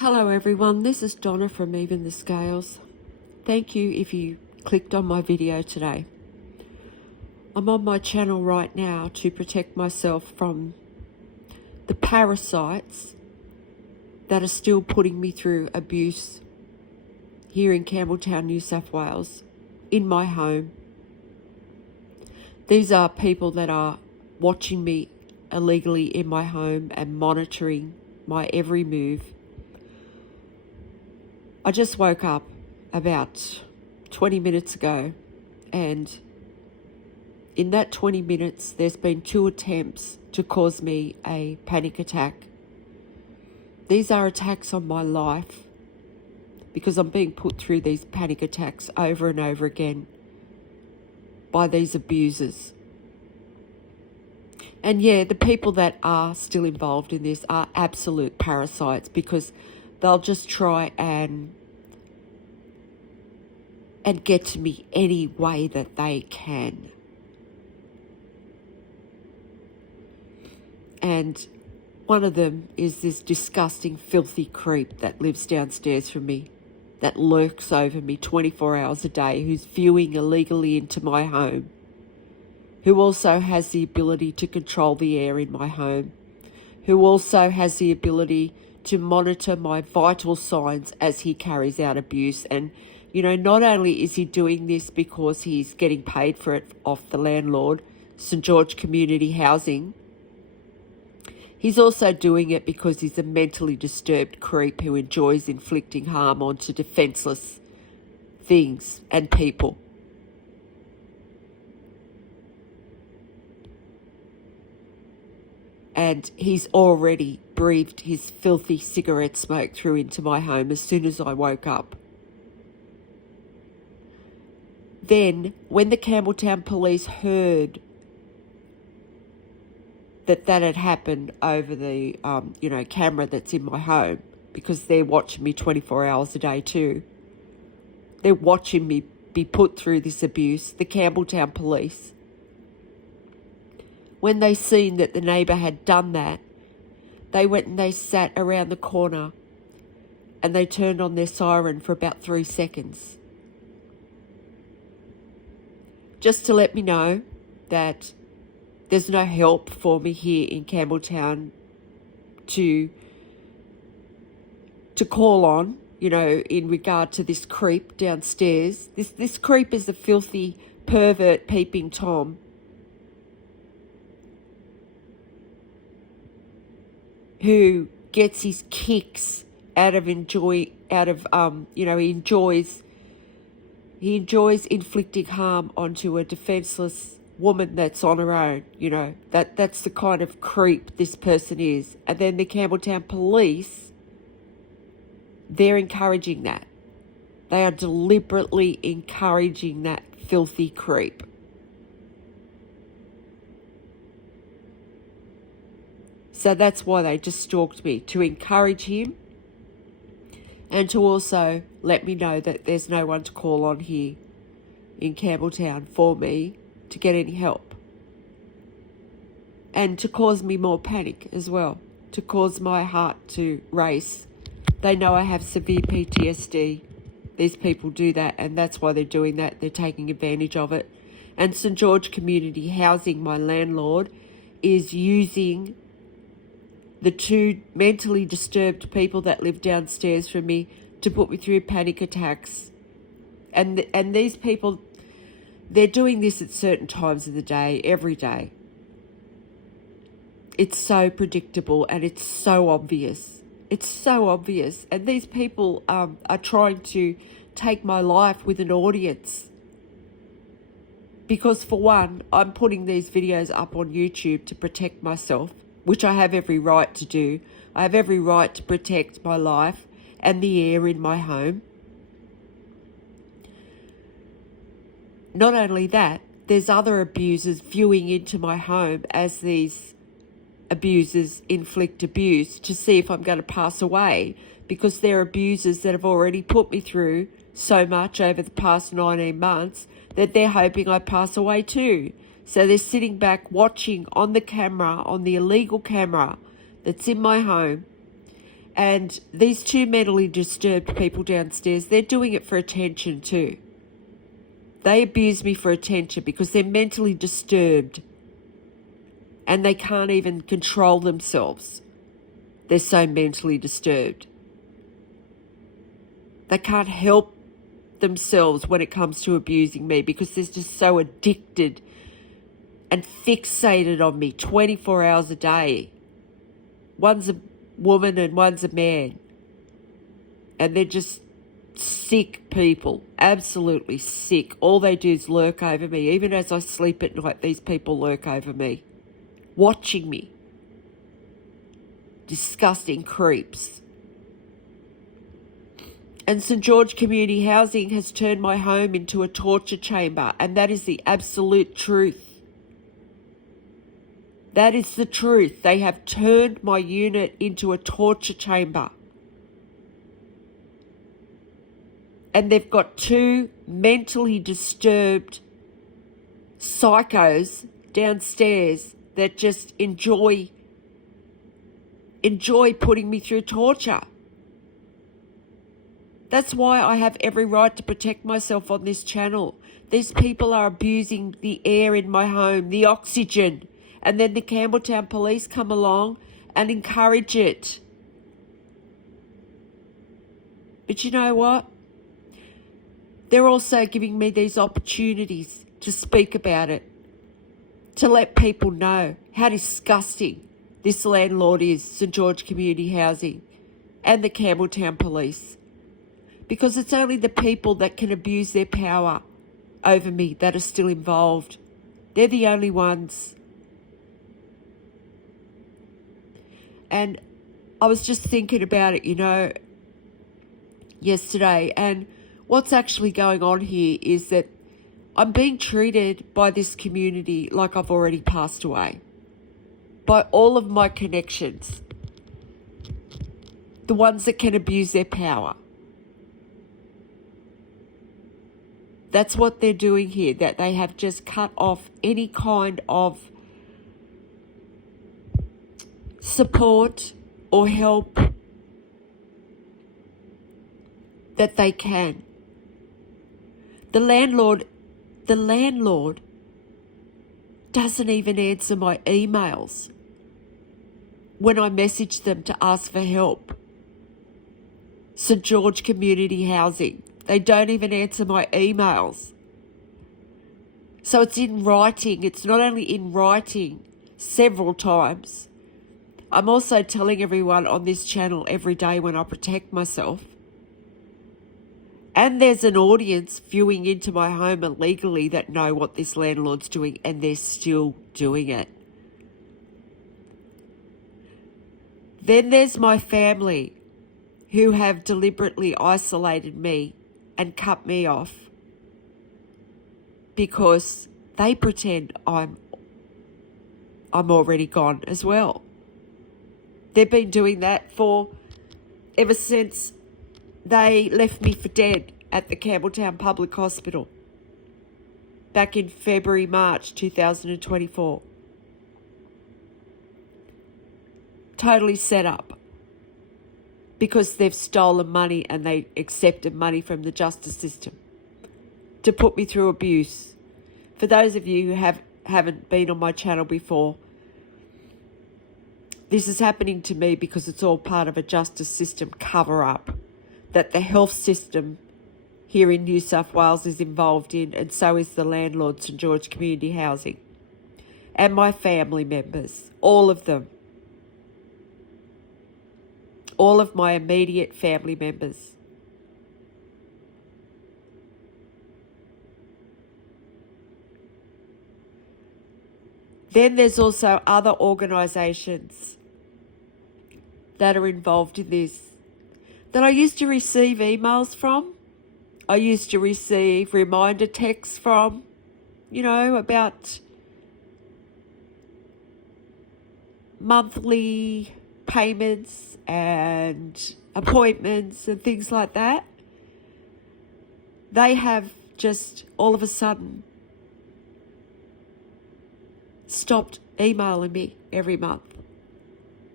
Hello everyone, this is Donna from Even the Scales. Thank you if you clicked on my video today. I'm on my channel right now to protect myself from the parasites that are still putting me through abuse here in Campbelltown, New South Wales, in my home. These are people that are watching me illegally in my home and monitoring my every move. I just woke up about 20 minutes ago, and in that 20 minutes there's been 2 attempts to cause me a panic attack. These are attacks on my life because I'm being put through these panic attacks over and over again by these abusers. And yeah, the people that are still involved in this are absolute parasites, because they'll just try and get to me any way that they can. And one of them is this disgusting, filthy creep that lives downstairs from me, that lurks over me 24 hours a day, who's viewing illegally into my home, who also has the ability to control the air in my home, who also has the ability to monitor my vital signs as he carries out abuse. And, you know, not only is he doing this because he's getting paid for it off the landlord, St George Community Housing, he's also doing it because he's a mentally disturbed creep who enjoys inflicting harm onto defenceless things and people. And he's already breathed his filthy cigarette smoke through into my home as soon as I woke up. Then, when the Campbelltown police heard that had happened over the, camera that's in my home, because they're watching me 24 hours a day too. They're watching me be put through this abuse, the Campbelltown police. When they seen that the neighbour had done that, they went and they sat around the corner and they turned on their siren for about 3 seconds, just to let me know that there's no help for me here in Campbelltown to call on, in regard to this creep downstairs. This creep is a filthy pervert peeping Tom who gets his kicks he enjoys inflicting harm onto a defenseless woman that's on her own. That's the kind of creep this person is. And then the Campbelltown police, they're encouraging that. They are deliberately encouraging that filthy creep. So that's why they just stalked me, to encourage him and to also let me know that there's no one to call on here in Campbelltown for me to get any help. And to cause me more panic as well, to cause my heart to race. They know I have severe PTSD. These people do that, and that's why they're doing that. They're taking advantage of it. And St George Community Housing, my landlord, is using the 2 mentally disturbed people that live downstairs from me to put me through panic attacks. And these people, they're doing this at certain times of the day, every day. It's so predictable and it's so obvious. It's so obvious. And these people are trying to take my life with an audience. Because for one, I'm putting these videos up on YouTube to protect myself, which I have every right to do. I have every right to protect my life and the air in my home. Not only that, there's other abusers viewing into my home as these abusers inflict abuse to see if I'm going to pass away, because they're abusers that have already put me through so much over the past 19 months that they're hoping I pass away too. So they're sitting back watching on the camera, on the illegal camera that's in my home, And these two mentally disturbed people downstairs, they're doing it for attention too. They abuse me for attention because they're mentally disturbed and they can't even control themselves. They're so mentally disturbed. They can't help themselves when it comes to abusing me because they're just so addicted and fixated on me 24 hours a day. One's a woman and one's a man. And they're just sick people, absolutely sick. All they do is lurk over me. Even as I sleep at night, these people lurk over me, watching me. Disgusting creeps. And St. George Community Housing has turned my home into a torture chamber, and that is the absolute truth. That is the truth. They have turned my unit into a torture chamber. And they've got two mentally disturbed psychos downstairs that just enjoy putting me through torture. That's why I have every right to protect myself on this channel. These people are abusing the air in my home, the oxygen, and then the Campbelltown police come along and encourage it. But you know what? They're also giving me these opportunities to speak about it, to let people know how disgusting this landlord is, St. George Community Housing and the Campbelltown Police. Because it's only the people that can abuse their power over me that are still involved. They're the only ones. And I was just thinking about it, yesterday, and what's actually going on here is that I'm being treated by this community like I've already passed away. By all of my connections. The ones that can abuse their power. That's what they're doing here, that they have just cut off any kind of support or help that they can. The landlord doesn't even answer my emails when I message them to ask for help. St. George Community Housing. They don't even answer my emails. So it's in writing. It's not only in writing several times. I'm also telling everyone on this channel every day when I protect myself. And there's an audience viewing into my home illegally that know what this landlord's doing, and they're still doing it. Then there's my family who have deliberately isolated me and cut me off because they pretend I'm already gone as well. They've been doing that ever since they left me for dead at the Campbelltown Public Hospital back in February, March 2024. Totally set up because they've stolen money and they accepted money from the justice system to put me through abuse. For those of you who haven't been on my channel before, this is happening to me because it's all part of a justice system cover-up that the health system here in New South Wales is involved in, and so is the landlord, St. George Community Housing, and my family members, all of them. All of my immediate family members. Then there's also other organisations that are involved in this that I used to receive emails from. I used to receive reminder texts from, about monthly payments and appointments and things like that. They have just all of a sudden stopped emailing me every month.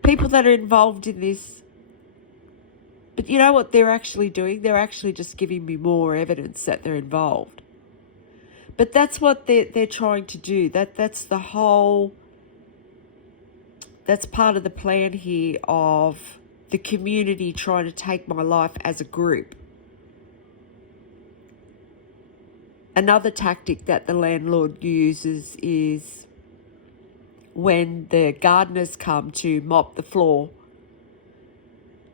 People that are involved in this But you know what they're actually doing? They're actually just giving me more evidence that they're involved. But that's what they're trying to do. That's part of the plan here of the community trying to take my life as a group. Another tactic that the landlord uses is when the gardeners come to mop the floor,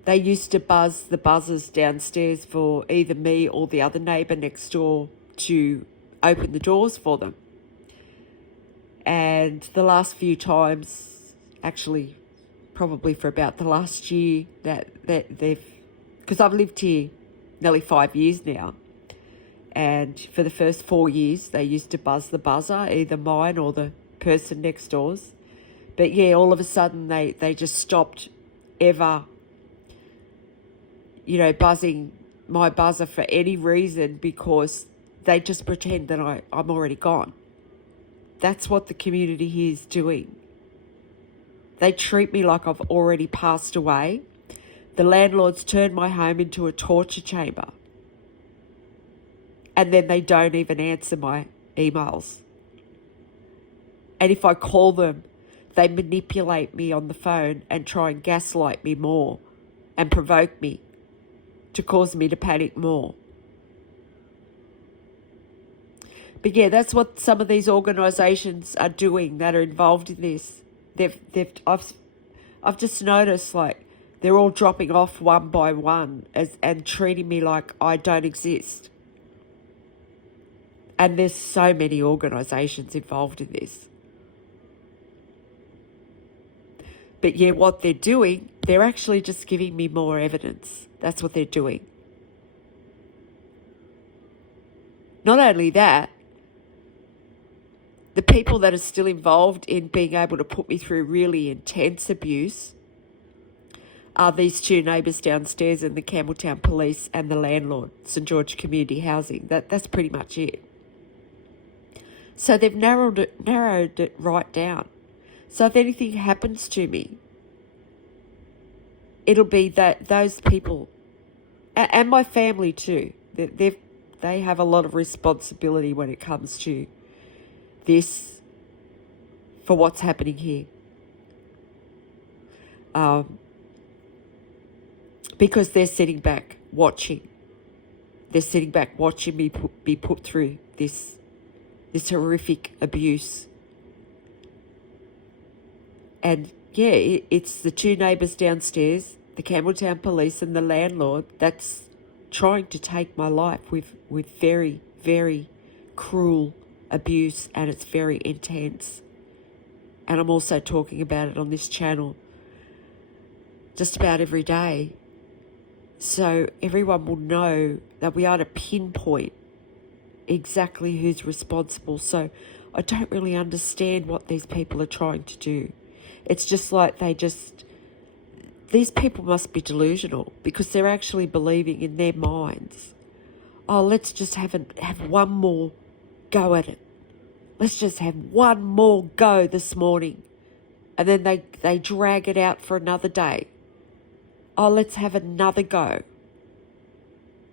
they used to buzz the buzzers downstairs for either me or the other neighbour next door to open the doors for them. And the last few times, actually probably for about the last year, that they've, because I've lived here nearly 5 years now, and for the first 4 years they used to buzz the buzzer, either mine or the person next door's. But yeah, all of a sudden they just stopped ever, buzzing my buzzer for any reason, because they just pretend that I'm already gone. That's what the community here is doing. They treat me like I've already passed away. The landlords turn my home into a torture chamber. And then they don't even answer my emails. And if I call them, they manipulate me on the phone and try and gaslight me more and provoke me to cause me to panic more. But yeah, that's what some of these organisations are doing that are involved in this. I've just noticed, like, they're all dropping off one by one and treating me like I don't exist. And there's so many organisations involved in this. But yeah, what they're doing, they're actually just giving me more evidence. That's what they're doing. Not only that, the people that are still involved in being able to put me through really intense abuse are these two neighbours downstairs and the Campbelltown Police and the landlord, St George Community Housing. That's pretty much it. So they've narrowed it right down. So if anything happens to me, it'll be that those people, and my family too, they have a lot of responsibility when it comes to this, for what's happening here. Because they're sitting back watching. They're sitting back watching me be put through this horrific abuse. And yeah, it's the two neighbours downstairs, the Campbelltown Police and the landlord, that's trying to take my life with very, very cruel abuse, and it's very intense. And I'm also talking about it on this channel just about every day. So everyone will know that we are to pinpoint exactly who's responsible. So I don't really understand what these people are trying to do. It's just like these people must be delusional, because they're actually believing in their minds, oh, let's just have one more go at it. Let's just have one more go this morning. And then they drag it out for another day. Oh, let's have another go.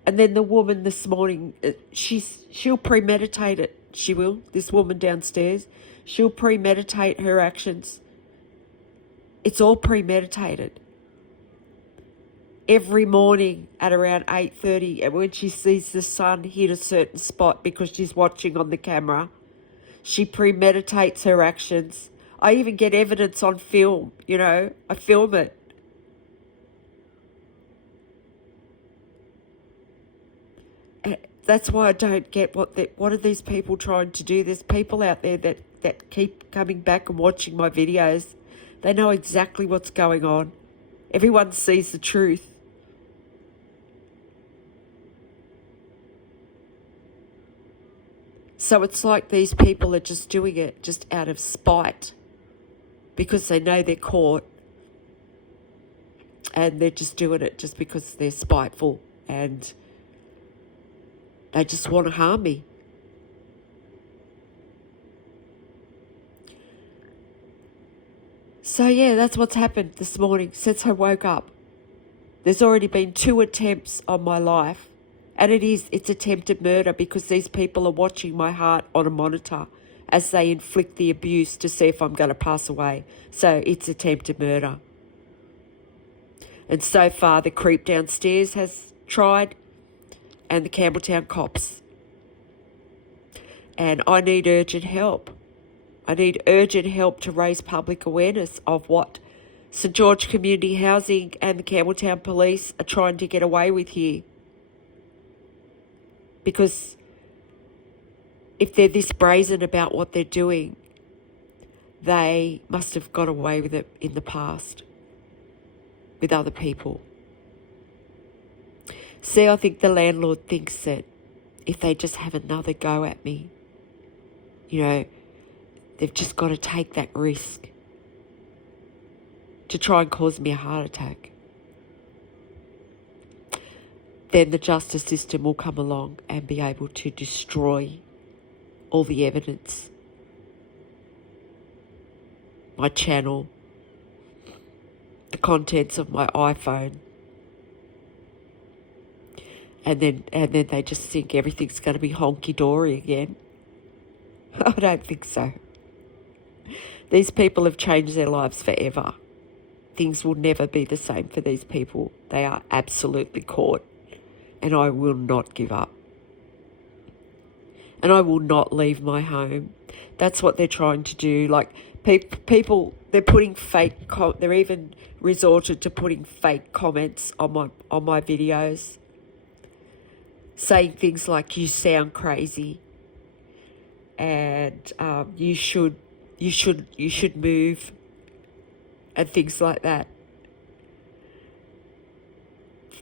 And then the woman this morning, she'll premeditate it. She will, this woman downstairs. She'll premeditate her actions. It's all premeditated. Every morning at around 8:30, when she sees the sun hit a certain spot because she's watching on the camera, she premeditates her actions. I even get evidence on film, I film it. That's why I don't get what are these people trying to do. There's people out there that keep coming back and watching my videos. They know exactly what's going on. Everyone sees the truth. So it's like these people are just doing it just out of spite, because they know they're caught, and they're just doing it just because they're spiteful and they just want to harm me. So yeah, that's what's happened this morning since I woke up. There's already been 2 attempts on my life, and it's attempted murder because these people are watching my heart on a monitor as they inflict the abuse to see if I'm going to pass away. So it's attempted murder. And so far, the creep downstairs has tried, and the Campbelltown cops. And I need urgent help. I need urgent help to raise public awareness of what St George Community Housing and the Campbelltown Police are trying to get away with here. Because if they're this brazen about what they're doing, they must have got away with it in the past with other people. See, I think the landlord thinks that if they just have another go at me, you know, they've just got to take that risk to try and cause me a heart attack. Then the justice system will come along and be able to destroy all the evidence. My channel, the contents of my iPhone. And then they just think everything's going to be honky-dory again. I don't think so. These people have changed their lives forever. Things will never be the same for these people. They are absolutely caught. And I will not give up. And I will not leave my home. That's what they're trying to do. Like, people, they're putting they're even resorted to putting fake comments on my videos, saying things like, "You sound crazy," and you should move, and things like that.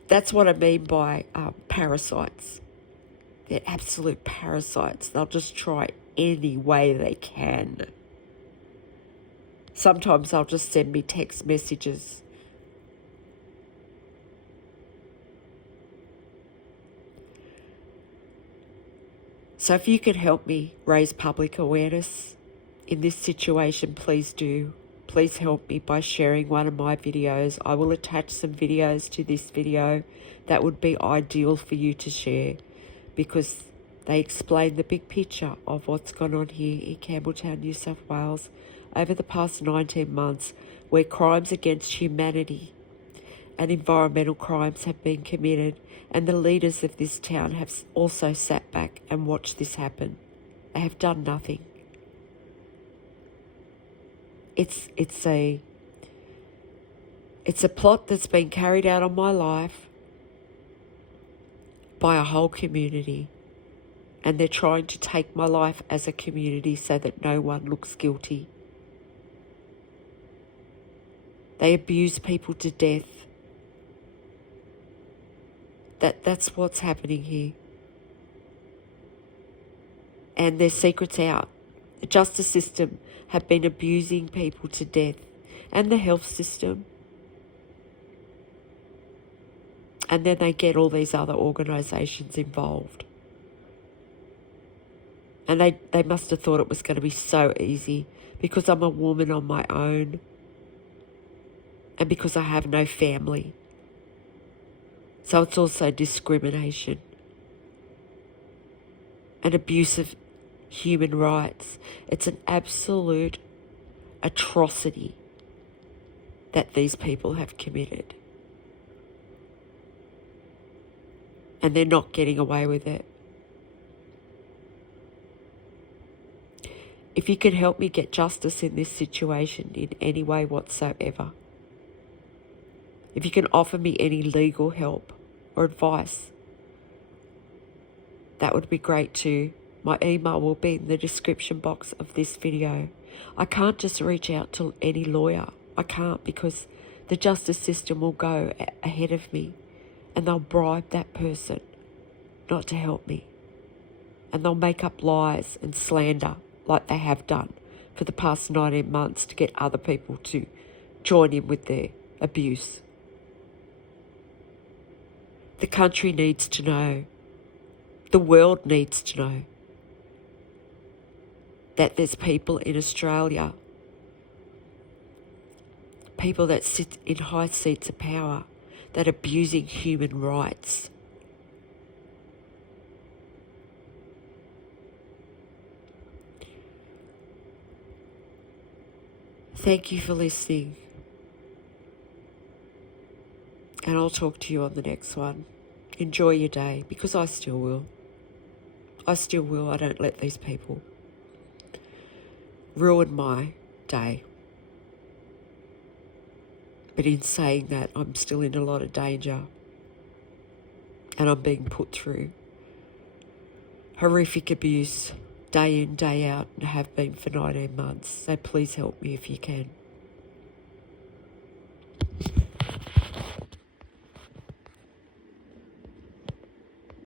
That's what I mean by parasites. They're absolute parasites. They'll just try any way they can. Sometimes they'll just send me text messages. So if you could help me raise public awareness in this situation, please do. Please help me by sharing one of my videos. I will attach some videos to this video that would be ideal for you to share, because they explain the big picture of what's gone on here in Campbelltown, New South Wales over the past 19 months, where crimes against humanity and environmental crimes have been committed, and the leaders of this town have also sat back and watched this happen. They have done nothing. It's a plot that's been carried out on my life by a whole community, and they're trying to take my life as a community so that no one looks guilty. They abuse people to death. That's what's happening here. And their secret's out. The justice system have been abusing people to death, and the health system. And then they get all these other organisations involved. And they must have thought it was going to be so easy, because I'm a woman on my own and because I have no family. So it's also discrimination and abuse of human rights. It's an absolute atrocity that these people have committed. And they're not getting away with it. If you could help me get justice in this situation in any way whatsoever, if you can offer me any legal help or advice, that would be great too. My email will be in the description box of this video. I can't just reach out to any lawyer. I can't, because the justice system will go ahead of me and they'll bribe that person not to help me. And they'll make up lies and slander like they have done for the past 19 months to get other people to join in with their abuse. The country needs to know, the world needs to know, that there's people in Australia, people that sit in high seats of power, that abusing human rights. Thank you for listening. And I'll talk to you on the next one. Enjoy your day, because I still will. I still will. I don't let these people ruin my day. But in saying that, I'm still in a lot of danger. And I'm being put through horrific abuse day in, day out, and have been for 19 months. So please help me if you can.